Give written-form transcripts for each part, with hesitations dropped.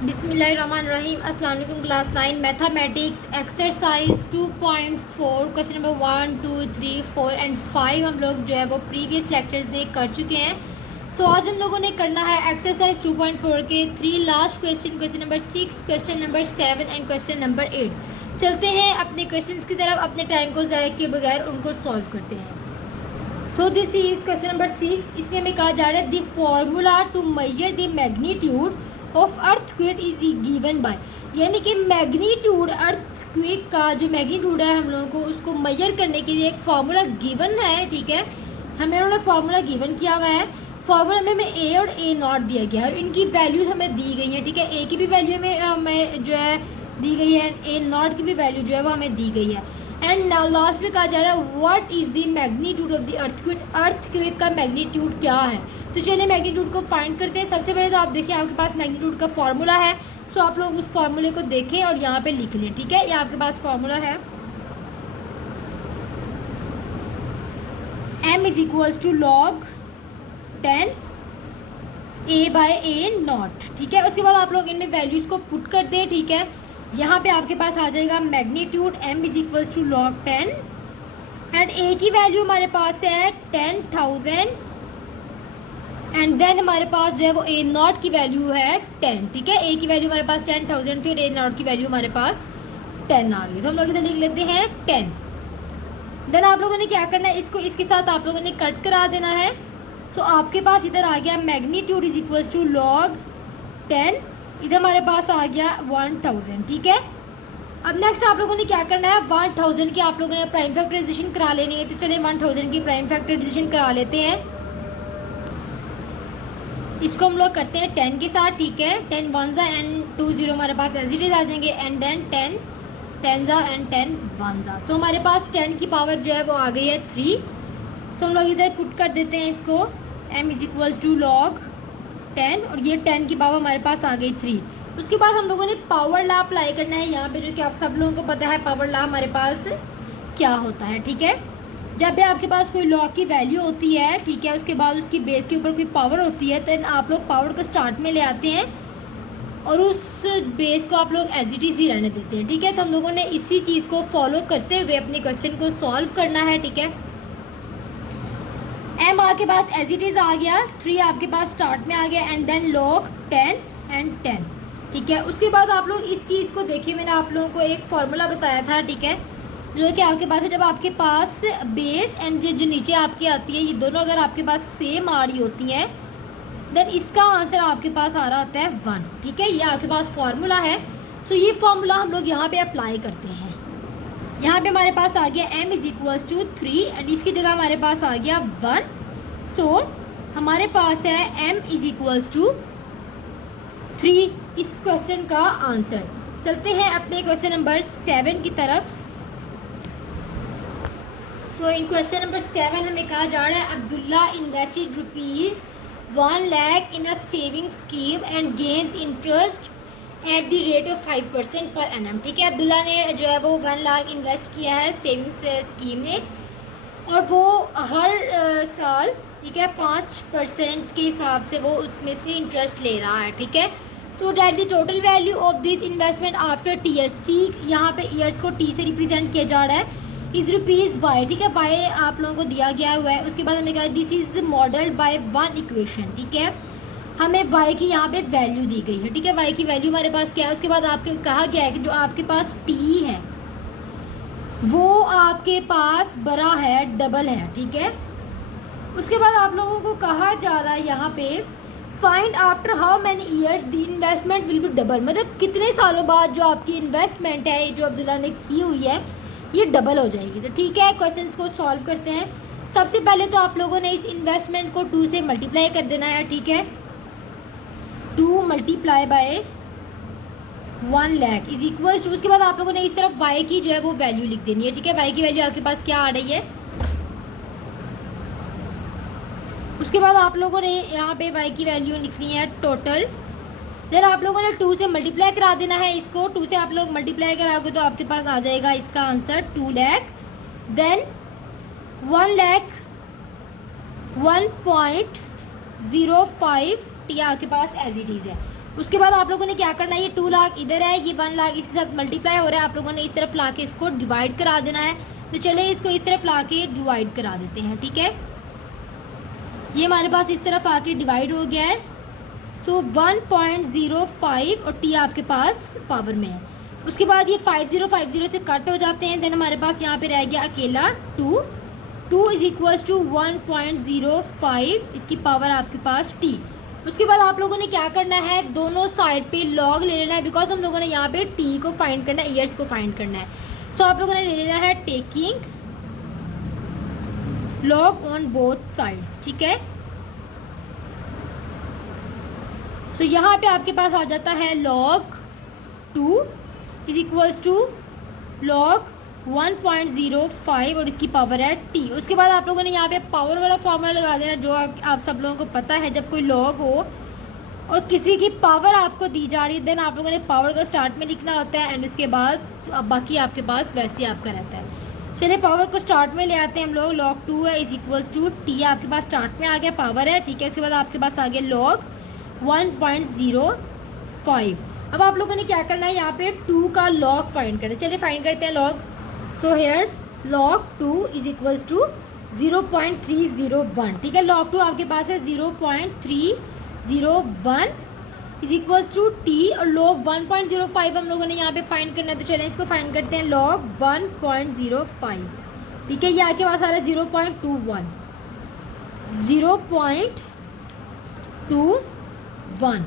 बिस्मिल्लाहिर्रहमानिर्रहीम। अस्सलाम वालेकुम। Class 9 mathematics exercise 2.4 question number 1, 2, 3, 4 and 5 हम लोग जो है वो प्रीवियस लेक्चर्स में कर चुके हैं। आज हम लोगों ने करना है एक्सरसाइज 2.4 के 3 last question, question number 6, question number 7 and question number 8। चलते हैं अपने क्वेश्चन की तरफ, अपने टाइम को ज़ाया किए बगैर उनको सॉल्व करते हैं। This is question number 6। इसमें हमें कहा जा रहा है the formula to measure the magnitude of earthquake is given by, यानी कि मैग्नीट्यूड अर्थक्वेक का जो मैग्नीट्यूड है हम लोगों को उसको मेजर करने के लिए एक फार्मूला गिवन है। ठीक है, हमें उन्होंने फार्मूला गिवन किया हुआ है। फार्मूला में हमें ए और ए नॉट दिया गया है और इनकी वैल्यूज हमें दी गई है। ठीक है, ए की भी वैल्यू हमें जो है दी गई है, ए नॉट की भी वैल्यू जो है वो हमें दी गई है। एंड नाउ लास्ट में कहा जा रहा है what is the magnitude of the earthquake, earthquake का मैग्नीट्यूड क्या है। तो चलिए मैग्नीट्यूड को फाइंड करते हैं। सबसे पहले तो आप देखिए आपके पास मैग्नीट्यूड का फार्मूला है, सो आप लोग उस फार्मूले को देखें और यहाँ पे लिख लें। ठीक है, ये आपके पास फार्मूला है m is equals to log 10 a by a naught. ठीक है, उसके बाद आप लोग इनमें वैल्यूज़ को पुट कर दें। ठीक है, यहाँ पे आपके पास आ जाएगा magnitude m is equals to log 10 and a की वैल्यू हमारे पास है 10,000 एंड देन हमारे पास जो है वो a नॉट की वैल्यू है 10। ठीक है, a की वैल्यू हमारे पास 10,000 थी और a नॉट की वैल्यू हमारे पास 10 आ रही है। तो हम लोग इधर लिख लेते हैं 10। देन आप लोगों ने क्या करना है, इसको इसके साथ आप लोगों ने कट करा देना है। आपके पास इधर आ गया magnitude is equals to log 10, इधर हमारे पास आ गया 1000। ठीक है, अब नेक्स्ट आप लोगों ने क्या करना है, 1000 की आप लोगों ने प्राइम फैक्टराइजेशन करा लेनी है। तो चलिए 1000 की प्राइम फैक्टराइजेशन करा लेते हैं। इसको हम लोग करते हैं 10 के साथ। ठीक है, 10 1 ज़ा एंड 2 0 हमारे पास एज इट इज आ जाएंगे एंड देन 10 10 ज़ा एंड 10 1 ज़ा। हमारे पास 10 की पावर जो है वो आ गई है 3। हम लोग इधर पुट कर देते हैं इसको, m is equals to log 10 और ये 10 की पावर हमारे पास आ गई 3। उसके बाद हम लोगों ने पावर लॉ अप्लाई करना है यहाँ पे, जो कि आप सब लोगों को पता है पावर लॉ हमारे पास क्या होता है। ठीक है, जब भी आपके पास कोई लॉ की वैल्यू होती है, ठीक है, उसके बाद उसकी बेस के ऊपर कोई पावर होती है, तो आप लोग पावर को स्टार्ट में ले आते हैं और उस बेस को आप लोग एज इट इज़ ही रहने देते हैं। ठीक है, तो हम लोगों ने इसी चीज़ को फॉलो करते हुए अपने क्वेश्चन को सॉल्व करना है। ठीक है, m आपके पास एज इट इज़ आ गया, 3 आपके पास स्टार्ट में आ गया एंड देन log 10 एंड 10। ठीक है, उसके बाद आप लोग इस चीज़ को देखिए, मैंने आप लोगों को एक फार्मूला बताया था। ठीक है, जो कि आपके पास है, जब आपके पास बेस एंड जो नीचे आपकी आती है, ये दोनों अगर आपके पास सेम आ रही होती हैं, देन इसका आंसर आपके पास आ रहा होता है 1। ठीक है, ये आपके पास फार्मूला है। ये फार्मूला हम लोग यहाँ पे अप्लाई करते हैं। यहाँ पे हमारे पास आ गया m is equals to 3 and इसकी जगह हमारे पास आ गया 1। हमारे पास है m इज इक्वल्स टू 3 इस क्वेश्चन का आंसर। चलते हैं अपने क्वेश्चन नंबर 7 की तरफ। इन क्वेश्चन नंबर 7 हमें कहा जा रहा है Abdullah invested ₹1 lakh in a saving scheme and gains interest at the rate of 5% per annum. ठीक है, अब्दुल्ला ने जो है वो 1 लाख इन्वेस्ट किया है सेविंग्स स्कीम में और वो हर साल, ठीक है, 5% के हिसाब से वो उसमें से इंटरेस्ट ले रहा है। ठीक है, that the total value of this investment after tears, ठीक, यहाँ पे ईयर्स को टी से रिप्रेजेंट किया जा रहा है, इज़ ₹y। ठीक है, y आप लोगों को दिया गया हुआ है। उसके बाद हमें कहा this is modelled by 1 equation. ठीक है, हमें y की यहाँ पे वैल्यू दी गई है। ठीक है, y की वैल्यू हमारे पास क्या है, उसके बाद आपके कहा गया है कि जो आपके पास t है वो आपके पास बड़ा है, डबल है। ठीक है, उसके बाद आप लोगों को कहा जा रहा है यहाँ पे find after how many year the investment will be double, मतलब कितने सालों बाद जो आपकी इन्वेस्टमेंट है जो अब्दुल्ला ने की हुई है ये डबल हो जाएगी। तो ठीक है, क्वेश्चंस को सॉल्व करते हैं। सबसे पहले तो आप लोगों ने इस इन्वेस्टमेंट को 2 से मल्टीप्लाई कर देना है। ठीक है, 2 multiply by 1 lakh is equals to, उसके बाद आप लोगों ने इस तरफ y की जो है वो वैल्यू लिख देनी है। ठीक है, y की वैल्यू आपके पास क्या आ रही है, उसके बाद आप लोगों ने यहाँ पे y की वैल्यू लिखनी है टोटल। देन आप लोगों ने 2 से मल्टीप्लाई करा देना है इसको, 2 से आप लोग मल्टीप्लाई कराओगे तो आपके पास आ जाएगा इसका answer 2 lakh. Then 1 lakh 1.05 t आपके पास एज इट इज़ है। उसके बाद आप लोगों ने क्या करना है, ये 2 लाख इधर है, ये 1 लाख इसके साथ मल्टीप्लाई हो रहा है, आप लोगों ने इस तरफ ला के इसको डिवाइड करा देना है। तो चलिए इसको इस तरफ ला के डिवाइड करा देते हैं, ठीक है। ये हमारे पास इस तरफ आके डिवाइड हो गया है। सो 1.05 और टी आपके पास पावर में है। उसके बाद ये 5050 से कट हो जाते हैं। देन हमारे पास यहाँ पे रह गया अकेला 2 इज इक्वल्स टू 1.05, इसकी पावर आपके पास टी। उसके बाद आप लोगों ने क्या करना है, दोनों साइड पे लॉग ले लेना है, बिकॉज हम लोगों ने यहाँ पे टी को फाइंड करना है, ईयर्स को फाइंड करना है। सो आप लोगों ने ले लेना है taking log on both sides, ठीक है। सो यहाँ पे आपके पास आ जाता है log 2 is equals to log 1.05 और इसकी पावर है t। उसके बाद आप लोगों ने यहाँ पे पावर वाला फॉर्मूला लगा देना, जो आप सब लोगों को पता है। जब कोई लॉग हो और किसी की पावर आपको दी जा रही है, देन आप लोगों ने पावर को स्टार्ट में लिखना होता है, एंड उसके बाद बाकी आपके पास वैसे ही आपका रहता है। चलिए पावर को स्टार्ट में ले आते हैं हम लोग। log 2 है इज इक्वल्स टू टी, आपके पास स्टार्ट में आ गया, पावर है, ठीक है। उसके बाद आपके पास आ गया log 1.05। अब आप लोगों ने क्या करना है, यहाँ पे 2 का log फाइंड करना है। चलिए फाइंड करते हैं log। So here log 2 is equals to 0.301, ठीक है। log 2 आपके पास है 0.301 इज इक्वल्स टू टी, और log 1.05 हम लोगों ने यहाँ पे फाइंड करना है। तो चलें इसको फाइंड करते हैं, log 1.05, ठीक है। ये आपके पास आ रहा है 0.21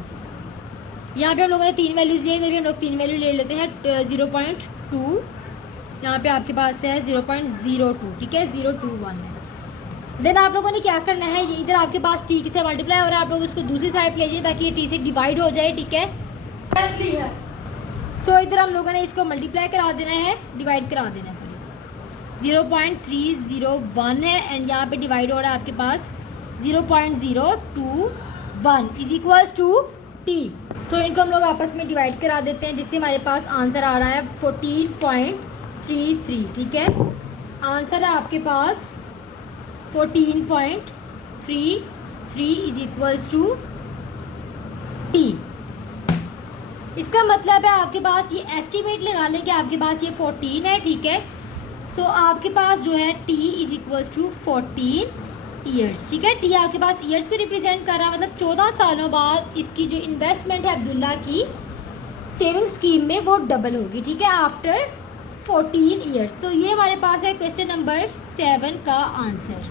यहाँ पे हम लोगों ने 3 वैल्यूज़ लिए, इधर भी हम लोग 3 वैल्यू ले लेते हैं। 0.2 यहाँ पे आपके पास है 0.02, ठीक है, 021 है। देन आप लोगों ने क्या करना है, ये इधर आपके पास टी से मल्टीप्लाई हो रहा है, आप लोग उसको दूसरी साइड ले जाइए ताकि ये टी से डिवाइड हो जाए, ठीक है। सो इधर हम लोगों ने इसको मल्टीप्लाई करा देना है, डिवाइड करा देना है, सॉरी 0.301 है, एंड यहाँ पे डिवाइड हो रहा है आपके पास 0.021 इज इक्वल्स टू टी। सो इनको हम लोग आपस में डिवाइड करा देते हैं, जिससे हमारे पास आंसर आ रहा है 14.33, ठीक है। आंसर है आपके पास 14.33 इज इक्वल्स टू टी। इसका मतलब है आपके पास ये एस्टिमेट लगा लें कि आपके पास ये 14 है, ठीक है। सो आपके पास जो है t is equals to 14 years, ठीक है। टी आपके पास ईयर्स को रिप्रेजेंट कर रहा है, मतलब 14 सालों बाद इसकी जो इन्वेस्टमेंट है अब्दुल्ला की सेविंग स्कीम में वो डबल होगी, ठीक है, आफ्टर 14 ईयर्स। तो ये हमारे पास है क्वेश्चन नंबर 7 का आंसर,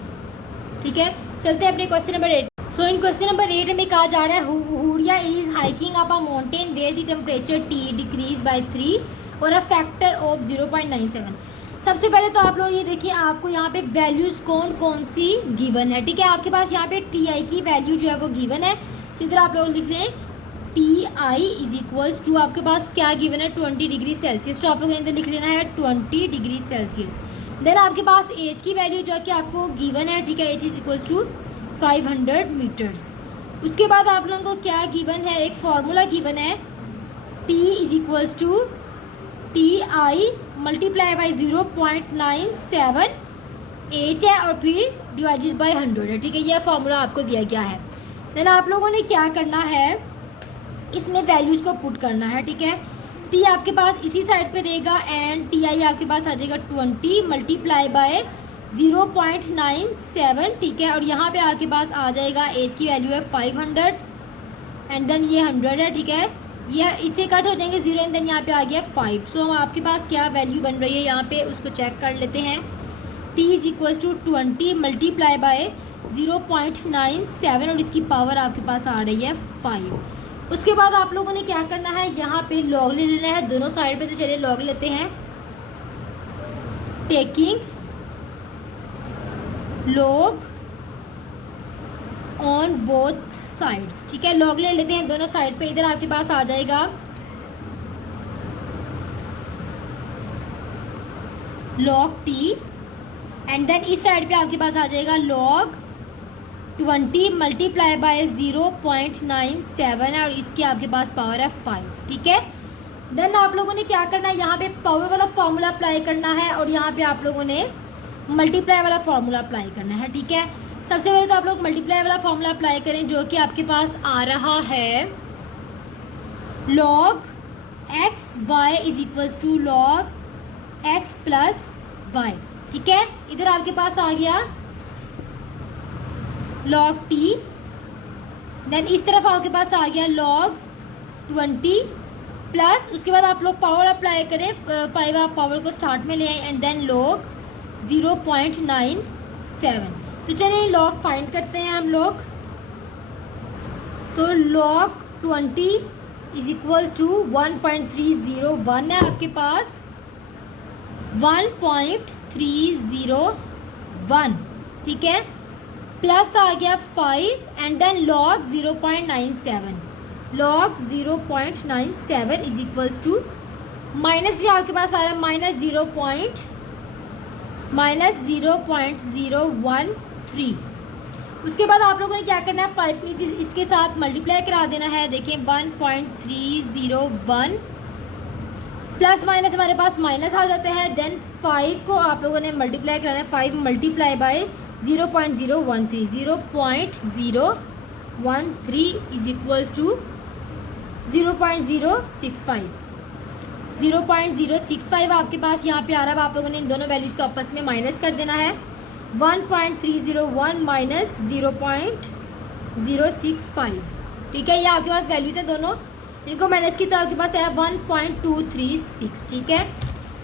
ठीक है। चलते हैं अपने question number 8। So in question number 8 में कहा जा रहा है हुडिया is hiking up a mountain where the temperature T decreases by 3 और अ फैक्टर ऑफ 0.97। सबसे पहले तो आप लोग ये देखिए, आपको यहाँ पे वैल्यूज़ कौन कौन सी गिवन है, ठीक है। आपके पास यहाँ पे टी आई की वैल्यू जो है वो गिवन है, तो इधर आप लोग लिख लें t i is equals to, आपके पास क्या गिवन है 20 डिग्री सेल्सियस, तो आप लोगों ने इधर लिख लेना है 20 डिग्री सेल्सियस। देन आपके पास एज की वैल्यू जो कि आपको गिवन है, ठीक है, h is equals to 500 metres. उसके बाद आप लोगों को क्या गिवन है, एक फार्मूला गिवन है, t is equals to t i multiply by 0.97 h है और फिर डिवाइडेड बाई 100 है, ठीक है। यह फार्मूला आपको दिया गया है। देन आप लोगों ने क्या करना है, इसमें वैल्यूज़ को पुट करना है, ठीक है। टी आपके पास इसी साइड पे रहेगा एंड टी आई आपके पास आ जाएगा 20 मल्टीप्लाई बाय 0.97, ठीक है। और यहाँ पे आपके पास आ जाएगा एज की वैल्यू है 500 एंड देन ये 100 है, ठीक है। यह इससे कट हो जाएंगे 0 एंड देन यहाँ पे आ गया 5। सो हम आपके पास क्या वैल्यू बन रही है यहाँ पे उसको चेक कर लेते हैं। T is equals to 20 multiply by 0.97 और इसकी पावर आपके पास आ रही है 5। उसके बाद आप लोगों ने क्या करना है, यहाँ पे लॉग ले लेना है दोनों साइड पे। तो चलिए लॉग लेते हैं, taking log on both sides, ठीक है। लॉग ले लेते हैं दोनों साइड पे। इधर आपके पास आ जाएगा log टी एंड देन इस साइड पे आपके पास आ जाएगा log 20 मल्टीप्लाई बाय 0.97 है और इसकी आपके पास पावर है 5, ठीक है। देन आप लोगों ने क्या करना है, यहाँ पे पावर वाला फॉर्मूला अप्लाई करना है और यहाँ पे आप लोगों ने मल्टीप्लाई वाला फॉर्मूला अप्लाई करना है, ठीक है। सबसे पहले तो आप लोग मल्टीप्लाई वाला फॉर्मूला अप्लाई करें, जो कि आपके पास आ रहा है log x y is equals to log x plus y। ठीक है, इधर आपके पास आ गया log t, देन इस तरफ आपके पास आ गया log 20 प्लस, उसके बाद आप लोग पावर अप्लाई करें, 5 आप पावर को स्टार्ट में ले आए एंड देन log 0.97। तो चलिए log फाइंड करते हैं हम लोग। सो log 20 इज इक्वल्स टू 1.301 है आपके पास, 1.301। ठीक है, प्लस आ गया 5 and then log 0.97, log 0.97 is equals to, minus भी आपके पास आ रहा है -0.013। उसके बाद आप लोगों ने क्या करना है, 5 को इसके साथ मल्टीप्लाई करा देना है। देखिए 1.301 प्लस माइनस हमारे पास माइनस आ जाते हैं, देन 5 को आप लोगों ने मल्टीप्लाई कराना है, 5 multiply by 0.013, 0.013 is equals to 0.065, 0.065 आपके पास यहाँ पे आ रहा है। आप लोगों ने इन दोनों वैल्यूज़ को आपस में माइनस कर देना है, 1.301 माइनस 0.065। ठीक है, ये आपके पास वैल्यूज़ है दोनों, इनको माइनस की तो आपके पास है 1.236। ठीक है,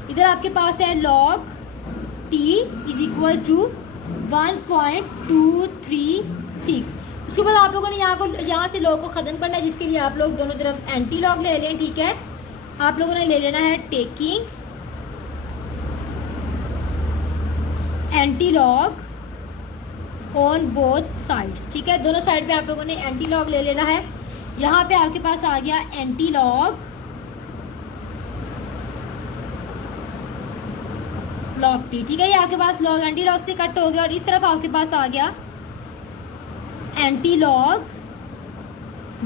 इधर आपके पास है log t is equals to 1.236। उसके बाद आप लोगों ने यहाँ से log को ख़त्म करना है, जिसके लिए आप लोग दोनों तरफ एंटी log ले लें। ठीक है, आप लोगों ने ले लेना है taking anti log on both sides. ठीक है, दोनों साइड पे आप लोगों ने एंटी लॉग ले लेना है। यहाँ पे आपके पास आ गया एंटी लॉग log t। ठीक है, ये आपके पास लॉग एंटी लॉग से कट हो गया और इस तरफ आपके पास आ गया एंटी लॉग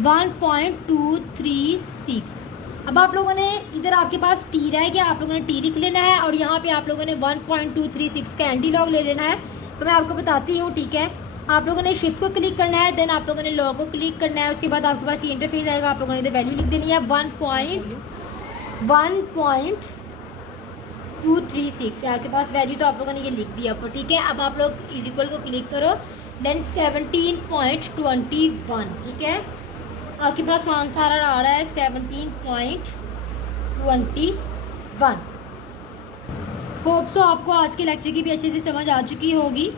1.236। अब आप लोगों ने इधर आपके पास t रह गया, आप लोगों ने t लिख लेना है और यहाँ पे आप लोगों ने 1.236 का एंटी लॉग ले लेना है। तो मैं आपको बताती हूँ। ठीक है, आप लोगों ने शिफ्ट को क्लिक करना है, देन आप लोगों ने लॉग को क्लिक करना है, उसके बाद आपके पास ये इंटरफेस आएगा। आप लोगों ने इधर वैल्यू लिख देनी है 1.236 है आपके पास वैल्यू, तो आप लोगों ने ये लिख दिया ऊपर। ठीक है, अब आप लोग इज इक्वल को क्लिक करो, देन 17.21। ठीक है, आपके पास आंसर आ रहा है 17.21। होप सो आपको आज के लेक्चर की भी अच्छे से समझ आ चुकी होगी।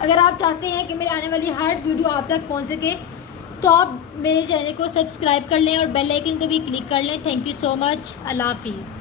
अगर आप चाहते हैं कि मेरे आने वाली हर वीडियो आप तक पहुंच सके तो आप मेरे चैनल को सब्सक्राइब कर लें और बेल आइकन को भी क्लिक कर लें। Thank you so much. अल्लाह हाफिज़।